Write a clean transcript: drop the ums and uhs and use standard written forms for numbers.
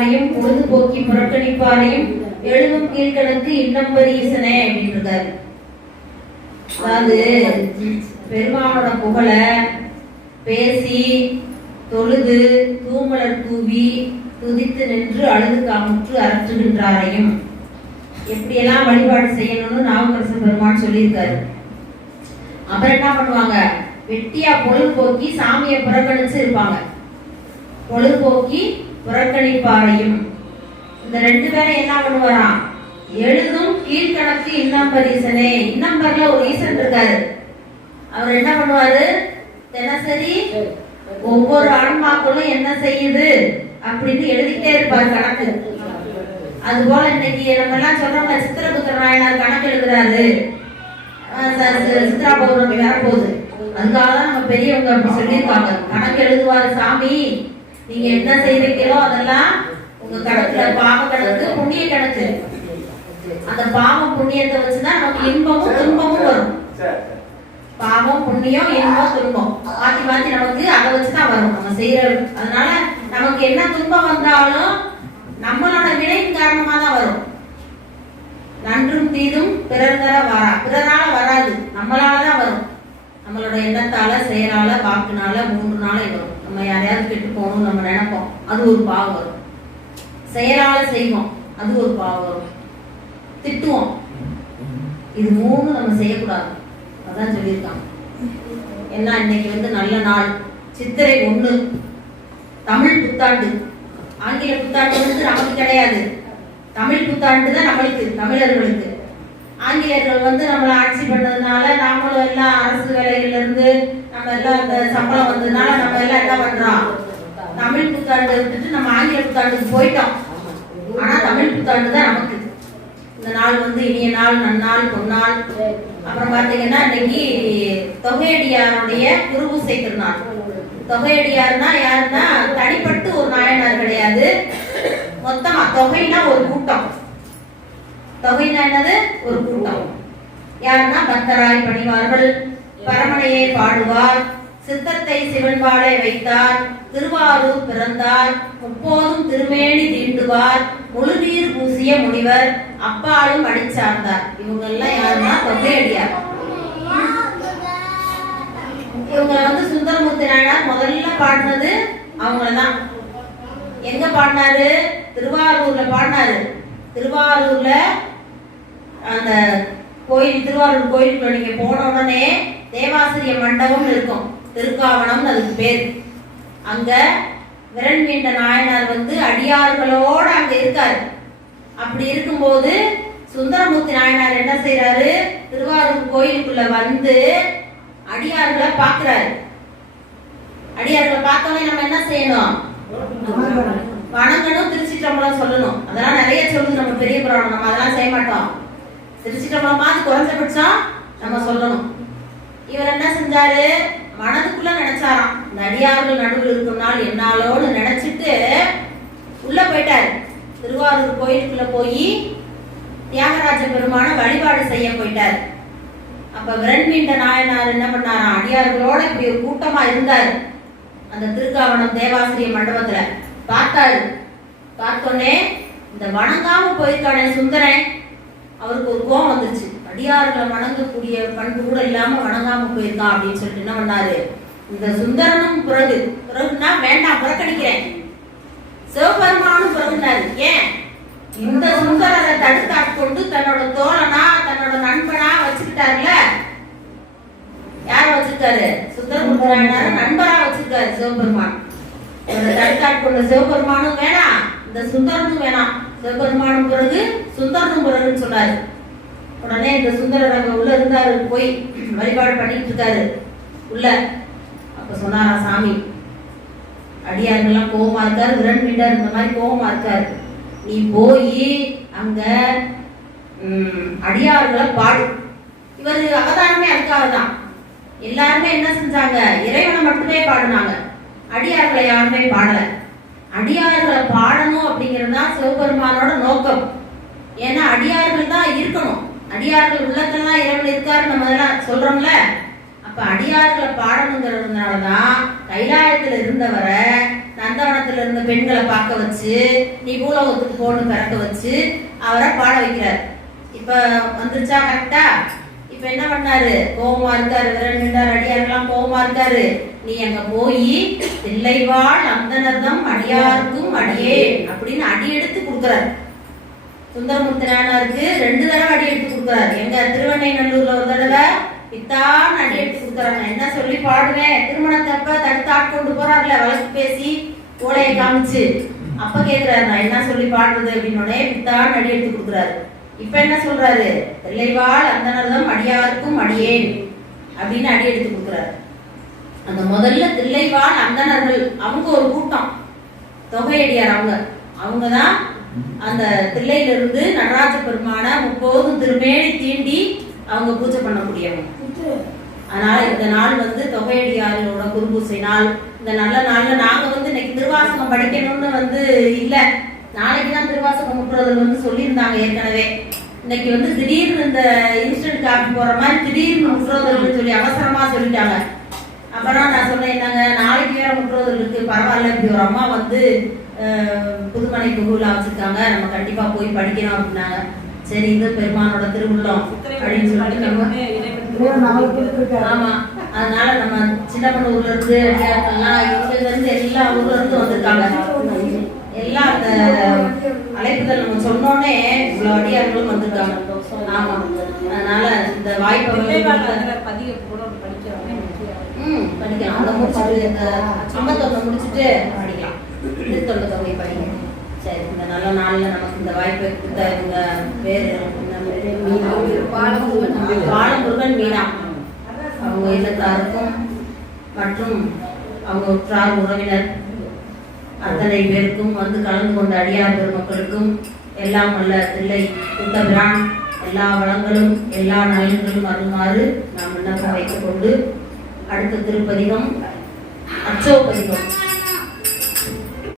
கணிப்பாரையும் பொழுதுபோக்கி புறக்கணிப்பாரையும் எழுதும் கீழ்கணக்கு இன்னம்பர் ஈசனே அப்படின்னு இருக்காரு. அதாவது பெருமானோட புகழ பேசி தொழுது தூமலர் தூவி துதித்து நின்று அழுது காமுற்று அரற்றுகின்றாரையும் எப்படியெல்லாம் வழிபாடு செய்யணும்னு நாவுக்கரசர் பெருமான் சொல்லியிருக்காரு. அப்புறம் என்ன பண்ணுவாங்க, வெட்டியா பொழுதுபோக்கி சாமியை புறக்கணிச்சு இருப்பாங்க. பொழுதுபோக்கி புறக்கணிப்பாரையும் இந்த ரெண்டு பேரும் என்ன பண்ணுவாராம், எழுதும் கீழ்கணக்கு இன்னம்பர் ஈசனே. இன்னம்பர்ல ஒரு ஈசன் இருக்காரு. அவர் என்ன பண்ணுவாரு, தினசரி ஒவ்வொரு ஆன்மாக்களும் என்ன செய்யுது அப்படின்னு எழுதிக்கிட்டே இருப்பாரு கணக்கு. அது போல இன்னைக்கு நம்ம எல்லாம் சொல்றோம்ல, சித்திரகுப்த நாயனார் கணக்கு எழுதுறாரு, சித்ரா பௌர்ணமி வரப்போகுது, அதுக்காக தான் நம்ம பெரியவங்க அப்படி சொல்லியிருக்காங்க. கணக்கு எழுதுவாரு சாமி, நீங்க என்ன செய்வீங்களோ அதெல்லாம் உங்க கணக்குல பாவ கணக்கு புண்ணிய கணக்கு. அந்த பாவம் புண்ணியத்தை வச்சுதான் நமக்கு இன்பமும் துன்பமும் வரும். பாவம் புண்ணியம் இன்பம் துன்பம் மாத்தி மாத்தி நமக்கு அதை வச்சுதான் வரும் நம்ம செய்யற. அதனால நமக்கு என்ன துன்பம் வந்தாலும் நம்மளோட வினையின் காரணமா தான் வரும். நன்றும் தீதும் பிறரால வராது, நம்மளாலதான் வரும். நம்மளோட எண்ணத்தால செயலால வாக்குனால 3 நாளை வரும். நம்ம யாரையாவது கெட்டு போகணும் நம்ம நினைப்போம், அது ஒரு பாவம் வரும். செயலால செய்வோம், அது ஒரு பாவம் வரும். திட்டுவோம், இது 3 நம்ம செய்யக்கூடாது, அதான் சொல்லியிருக்காங்க. ஏன்னா இன்னைக்கு நல்ல நாள், சித்திரை 1 தமிழ் புத்தாண்டு. ஆங்கில புத்தாண்டு நமக்கு கிடையாது, தமிழ் புத்தாண்டு தான் நம்மளுக்கு, தமிழர்களுக்கு. ஆங்கிலேயர்கள் நம்மளை ஆட்சி பண்ணதுனால நாமளும் எல்லாம் அரசு வேலைகள்ல இருந்து நம்ம எல்லாம் அந்த சம்பளம் வந்ததுனால நம்ம எல்லாம் என்ன பண்றோம், தமிழ் புத்தாண்டு விட்டுட்டு நம்ம ஆங்கில புத்தாண்டுக்கு போயிட்டோம். ஆனா தமிழ் புத்தாண்டு தான் நமக்கு. இந்த நாள் இனிய நாள், நன்னாள், பொன்னாள். அப்புறம் பாத்தீங்கன்னா இன்னைக்கு தொகையடியாருடைய குருபூசை திருநாள். தொகையடியார்னா யாருன்னா தனிப்பட்டு ஒரு நாயனார் கிடையாது, மொத்தமா தொகைனா ஒரு கூட்டம். தொகைனா என்னது, ஒரு கூட்டம். யாருன்னா பக்தராய் பணிவார்கள், பரமனையை பாடுவார், சித்தத்தை சிவன்பாலை வைத்தார், திருவாரூர் பிறந்தார், முப்போதும் திருமேனி தீண்டுவார், முழுநீர் பூசிய முனிவர், அப்பாலும் அடிச்சார்ந்தார். இவங்க எல்லாம் யாருன்னா தொகையடியார். இவங்க சுந்தரமூர்த்தி நாயனார் முதல்ல பாடினது அவங்களதான். எங்க பாடினாரு, திருவாரூர்ல பாடினாரு. திருவாரூர்ல அந்த கோயில், திருவாரூர் கோயிலுக்குள்ள நீங்க போன உடனே தேவாசிரிய மண்டபம் இருக்கும், திருக்காவணம் அதுக்கு பேர். அங்க விரண்மீண்ட நாயனார் அடியார்களோட அங்க இருக்காரு. அப்படி இருக்கும்போது சுந்தரமூர்த்தி நாயனார் என்ன செய்யறாரு, திருவாரூர் கோயிலுக்குள்ள அடியார்களை பாக்குறாரு. அடியார்களை பார்த்தோன்னே நம்ம என்ன செய்யணும், வணங்கணும், திருச்சிற்றம்பலம் சொல்லணும். அதெல்லாம் நிறைய சொல்லுது நம்ம பெரிய புராணம். நம்ம அதெல்லாம் செய்ய மாட்டோம். திருச்சிற்றம்பலமாவது குறைஞ்சபட்சம் நம்ம சொல்லணும். இவர் என்ன செஞ்சாரு, மனதுக்குள்ள நினைச்சாராம், இந்த அடியார்கள் நடுவில் இருக்கும் நாள் என்னாலோடு நினைச்சிட்டு உள்ள போயிட்டாரு. திருவாரூர் கோயிலுக்குள்ள போய் தியாகராஜ பெருமான வழிபாடு செய்ய போயிட்டாரு. அப்ப விரண்மீண்ட நாயனார் என்ன பண்ணாராம், அடியார்களோட இப்படி ஒரு கூட்டமா இருந்தாரு. அந்த திருக்காவணம் தேவாசிரிய மண்டபத்துல பார்த்தாரு. பார்த்தோன்னே இந்த வணங்காம போயிருக்கானே சுந்தரன், அவருக்கு ஒரு கோபம் வந்துருச்சு. அடியார்களை வணங்கக்கூடிய பண்பு கூட இல்லாம வணங்காம போயிருக்கான் அப்படின்னு சொல்லிட்டு என்ன பண்ணாரு, இந்த சுந்தரனும் பிறகுனா வேண்டாம் புறக்கணிக்கிறேன், சிவபெருமானும் பிறகுனாரு. ஏன், இந்த சுந்தரரை தடுத்தாட்கொண்டு தன்னோட தோழனா தன்னோட நண்பனா வச்சுக்கிட்டாருல. யார வச்சிருக்காரு, சுந்தரமூர்த்தி நாயனார நண்பரா வச்சிருக்காரு சிவபெருமான். தடுத்தாட்கொண்ட சிவபெருமானும் வேணாம், இந்த சுந்தரனும் வேணாம். சிவபெருமானும் பிறகு சுந்தரனும் பிறகுன்னு சொன்னாரு. உடனே இந்த சுந்தரர் அங்க உள்ள இருந்தாரு, போய் வழிபாடு பண்ணிட்டு இருக்காரு உள்ள. அப்ப சொன்னாரா சாமி, அடியார்கள்லாம் கோபமா இருக்காரு, விரண்மீண்டர் இந்த மாதிரி கோபமா இருக்காரு, நீ போய் அங்க அடியார்களை பாடு. இவர் அவதாரமே அதுக்காக தான். எல்லாருமே என்ன செஞ்சாங்க, இறைவனை மட்டுமே பாடினாங்க, அடியார்களை யாருமே பாடல. அடியார்களை பாடணும் அப்படிங்கிறது தான் சிவபெருமானோட நோக்கம். ஏன்னா அடியார்கள் தான் இருக்கணும், அடியார்கள் உள்ளத்தெல்லாம் இறைவன் இருக்காரு நம்ம எல்லாம் சொல்றோம்ல. அப்ப அடியார்களை பாடணுங்கிறதுனாலதான் கைலாயத்துல இருந்தவரை நந்தவனத்துல இருந்த பெண்களை பார்க்க வச்சு நீ பூலோகத்துக்கு போன்னு பிறக்க வச்சு அவரை பாட வைக்கிறார். இப்ப வந்துருச்சா கரெக்டா? இப்ப என்ன பண்ணாரு? கோபமா இருக்காரு, விரண்டார் அடியாரெல்லாம் கோபமா இருக்காரு. நீ அங்க போய் தில்லைவாழ் அந்தனர்தம் அடியாருக்கும் அடியே அப்படின்னு அடி எடுத்து கொடுக்குறாரு. சுந்தரமூர்த்தி நாயனாருக்கு 2 தடவை அடி எடுத்து கொடுக்குறாரு. எங்க திருவண்ணைநல்லூர்ல ஒரு தடவை பித்தான் அடி எடுத்து கொடுக்குறாங்க. என்ன சொல்லி பாடுவேன்? திருமணத்தப்ப தடுத்து ஆட்கொண்டு போறாருல, வழக்கு பேசி ஓலையை காமிச்சு அப்ப கேட்கிறாரு நான் என்ன சொல்லி பாடுறது அப்படின்னு பித்தான் அடி எடுத்து கொடுக்குறாரு. இப்ப என்ன சொல்றாரு? தில்லைவாழ் அந்தனர்தம் அடியாருக்கும் அடியேன் அப்படின்னு அடி எடுத்து கொடுக்குறாரு. அந்த முதல்ல தில்லைவாழ் அந்தனர்கள் அவங்க ஒரு கூட்டம், தொகையடியார் அவங்கதான் அந்த தில்லையிலிருந்து நடராஜ பெருமான 30 திருமேனி தீண்டி அவங்க பூஜை பண்ணக்கூடியவங்க. அதனால இந்த நாள் வந்து தொகையடியாரோட குருபூசை நாள். இந்த நல்ல நாள்ல நாங்க இன்னைக்கு திருவாசகம் படிக்கணும்னு இல்ல, நாளைக்குதான் திருவாசகம் முற்றுதல் சொல்லியிருந்தாங்க ஏற்கனவே. இன்னைக்கு திடீர்னு இந்த இன்ஸ்டன்ட் காப்பி போற மாதிரி திடீர்னு முற்றுதல்னு சொல்லி அவசரமா சொல்லிட்டாங்க. அப்புறம் நான் சொன்னேன், என்னங்க நாளைக்கு வேற முற்றுதல் இருக்கு, பரவாயில்ல, இப்படி ஒரு அம்மா புதுமனை புகுலா வச்சிருக்காங்க, நம்ம கண்டிப்பா போய் படிக்கணும் அப்படின்னாங்க. சரி, இது பெருமானோட திருவுள்ளம் அப்படின்னு சொல்லிட்டு ஆமா, அதனால நம்ம சின்னமனூர்ல இருந்து இவங்க இருந்து எல்லா ஊர்ல இருந்து வந்திருக்காங்க. எல்லா அந்த அழைப்புகள் நம்ம சொன்னோடனே இவ்வளவு அடியார்களும் வந்திருக்காங்க. ஆமா, அதனால இந்த வாய்ப்பை படிக்கலாம். அதை முடிச்சுட்டு இந்த 51 முடிச்சுட்டு படிக்கலாம், திருத்தொண்ட தொகை படிக்கணும். சரி, இந்த நல்ல நாள்ல நமக்கு இந்த வாய்ப்பை கொடுத்த இவங்க பேரு பாலமுருகன் மீனா அவங்க இல்லத்தாருக்கும் மற்றும் அவங்க உற்றார் உறவினர் அத்தனை பேருக்கும் கலந்து கொண்ட அடியார் பெருமக்களுக்கும் எல்லாம் வல்ல தில்லை கூட்டபிரான் எல்லா வளங்களும் எல்லா நலன்களும் அருமாறு நாம் விண்ணப்பம் வைத்துக் கொண்டு அடுத்த திருப்பதிகம் அச்சோபதிகம்